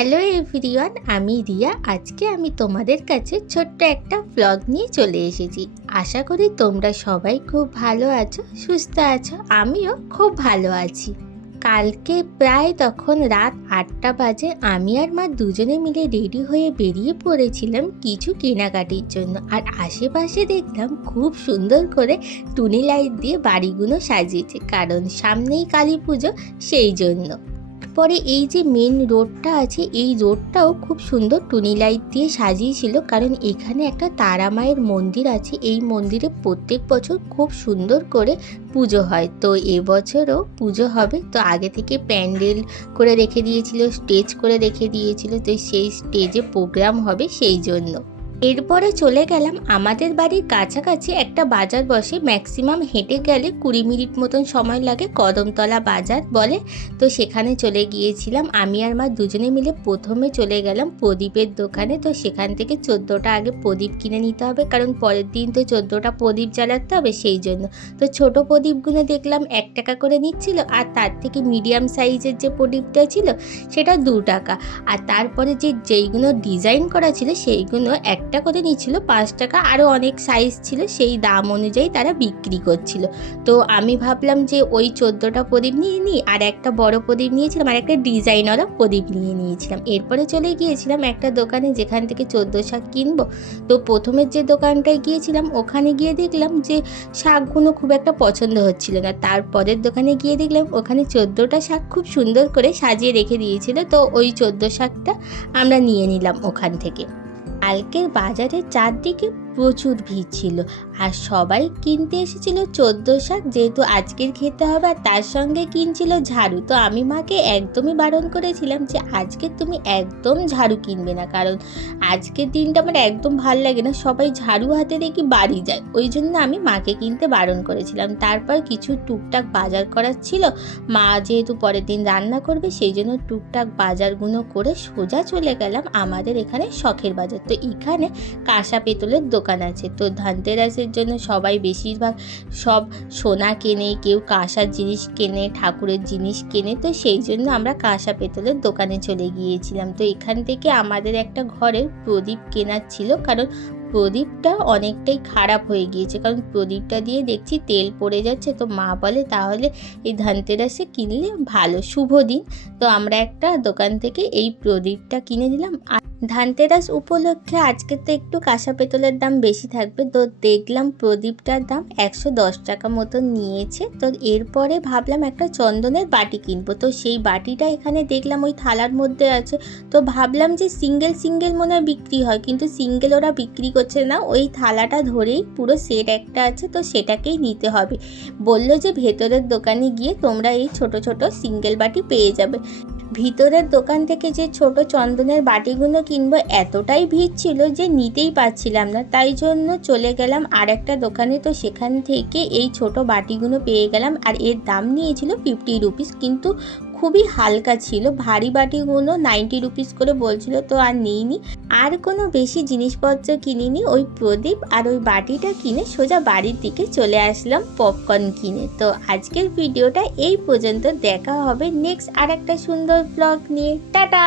Hello everyone, আমি রিয়া। আজকে আমি তোমাদের কাছে ছোট্ট একটা ব্লগ নিয়ে চলে এসেছি। আশা করি তোমরা সবাই খুব ভালো আছো, সুস্থ আছো, আমিও খুব ভালো আছি। কালকে প্রায় তখন রাত আটটা বাজে আমি আর মা দুজনে মিলে রেডি হয়ে বেরিয়ে পড়েছিলাম কিছু কেনাকাটির জন্য। আর আশেপাশে দেখলাম খুব সুন্দর করে টুনি লাইট দিয়ে বাড়িগুলো সাজিয়েছে, কারণ সামনেই কালী পুজো সেই জন্য। পরে এই যে মেন রোডটা আছে, এই রোডটাও খুব সুন্দর টুনি লাইট দিয়ে সাজিয়েছিল। কারণ এখানে একটা তারা মায়ের মন্দির আছে। এই মন্দিরে প্রত্যেক বছর খুব সুন্দর করে পুজো হয়। তো এবছরও পুজো হবে। তো আগে থেকে প্যান্ডেল করে রেখে দিয়েছিল, স্টেজ করে রেখে দিয়েছিল। তো সেই স্টেজে প্রোগ্রাম হবে সেই জন্য। এরপরে চলে গেলাম আমাদের বাড়ির কাছাকাছি একটা বাজার বসে। ম্যাক্সিমাম হেঁটে গেলে কুড়ি মিনিট মতন সময় লাগে কদমতলা বাজার বলে। তো সেখানে চলে গিয়েছিলাম। আমি আর মা দুজনে মিলে প্রথমে চলে গেলাম প্রদীপের দোকানে। তো সেখান থেকে চোদ্দোটা আগে প্রদীপ কিনে নিতে হবে। কারণ পরের দিন তো চোদ্দোটা প্রদীপ জ্বালাতে হবে সেই জন্য। তো ছোট প্রদীপগুলো দেখলাম এক টাকা করে নিচ্ছিল আর তার থেকে মিডিয়াম সাইজের যে প্রদীপটা ছিল সেটা দু টাকা। আর তারপরে যে যেইগুলো ডিজাইন করা ছিল সেইগুলো একটা করে নিচ্ছিল পাঁচ টাকা আরও অনেক সাইজ ছিল, সেই দাম অনুযায়ী তারা বিক্রি করছিল। তো আমি ভাবলাম যে ওই চোদ্দোটা প্রদীপ নিয়ে নিই, আর একটা বড় প্রদীপ নিয়েছিলাম, আর একটা ডিজাইনওয়ালা প্রদীপ নিয়ে নিয়েছিলাম। এরপরে চলে গিয়েছিলাম একটা দোকানে যেখান থেকে চোদ্দ শাক কিনবো। তো প্রথমের যে দোকানটায় গিয়েছিলাম, ওখানে গিয়ে দেখলাম যে শাকগুলো খুব একটা পছন্দ হচ্ছিল না। তারপরের দোকানে গিয়ে দেখলাম ওখানে চোদ্দোটা শাক খুব সুন্দর করে সাজিয়ে রেখে দিয়েছিল। তো ওই চোদ্দ শাকটা আমরা নিয়ে নিলাম ওখান থেকে। কালকের বাজারে চারদিকে প্রচুর ভিড় ছিল আর সবাই কিনতে এসেছিল চোদ্দ শাক। যেহেতু আজকের খেতে হবে আর তার সঙ্গে কিনছিল ঝাড়ু। তো আমি মাকে একদমই বারণ করেছিলাম যে আজকে তুমি একদম ঝাড়ু কিনবে না, কারণ আজকের দিনটা আমার একদম ভালো লাগে না। সবাই ঝাড়ু হাতে দেখি বাড়ি যায়। ওই জন্য আমি মাকে কিনতে বারণ করেছিলাম। তারপর কিছু টুকটাক বাজার করার ছিল। মা যেহেতু পরের দিন রান্না করবে, সেই জন্য টুকটাক বাজারগুলো করে সোজা চলে গেলাম আমাদের এখানে শখের বাজার। তো এখানে কাঁসা পেতলের দোকান আছে। তো ধানতেরাসের জন্য সবাই বেশিরভাগ সব সোনা কেনে, কেউ কাঁসার জিনিস কেনে, ঠাকুরের জিনিস কেনে। তো সেই জন্য আমরা কাঁসা পেতলের দোকানে চলে গিয়েছিলাম। তো এখান থেকে আমাদের একটা ঘরের প্রদীপ কেনার ছিল। কারণ প্রদীপটা অনেকটাই খারাপ হয়ে গিয়েছে। কারণ প্রদীপটা দিয়ে দেখছি তেল পড়ে যাচ্ছে। তো মা বলে, তাহলে এই ধানতেরাসে কিনলে ভালো, শুভ দিন। তো আমরা একটা দোকান থেকে এই প্রদীপটা কিনে দিলাম। আর ধানতেরাস উপলক্ষে আজকে তো একটু কাঁসা পেতলের দাম বেশি থাকবে। তো দেখলাম প্রদীপটার দাম একশো দশ টাকা মতো নিয়েছে। তো এরপরে ভাবলাম একটা চন্দনের বাটি কিনবো। তো সেই বাটিটা এখানে দেখলাম ওই থালার মধ্যে আছে। তো ভাবলাম যে সিঙ্গেল সিঙ্গেল মনে হয় বিক্রি হয়, কিন্তু সিঙ্গেল ওরা বিক্রি করছে না। ওই থালাটা ধরেই পুরো সেট একটা আছে, তো সেটাকেই নিতে হবে। বলল যে ভেতরের দোকানে গিয়ে তোমরা এই ছোট ছোট সিঙ্গেল বাটি পেয়ে যাবে। ভিতরের দোকান থেকে যে ছোট চন্দনের বাটিগুলো কিনবো, এতটাই ভিড় ছিল যে নিতেই পারছিলাম না। তাই জন্য চলে গেলাম আর একটা দোকানে। তো সেখান থেকে এই ছোট বাটিগুলো পেয়ে গেলাম আর এর দাম নিয়েছিল ফিফটি রুপিস কিন্তু খুবই হালকা ছিল। ভারী বাটিগুলো নাইনটি রুপিস করে বলছিল, তো আর নিইনি। আর কোনো বেশি জিনিসপত্র কিনিনি। ওই প্রদীপ আর ওই বাটিটা কিনে সোজা বাড়ির দিকে চলে আসলাম পপকর্ন কিনে। তো আজকের ভিডিওটা এই পর্যন্ত। দেখা হবে নেক্সট আর একটা সুন্দর ব্লগ নিয়ে। টাটা!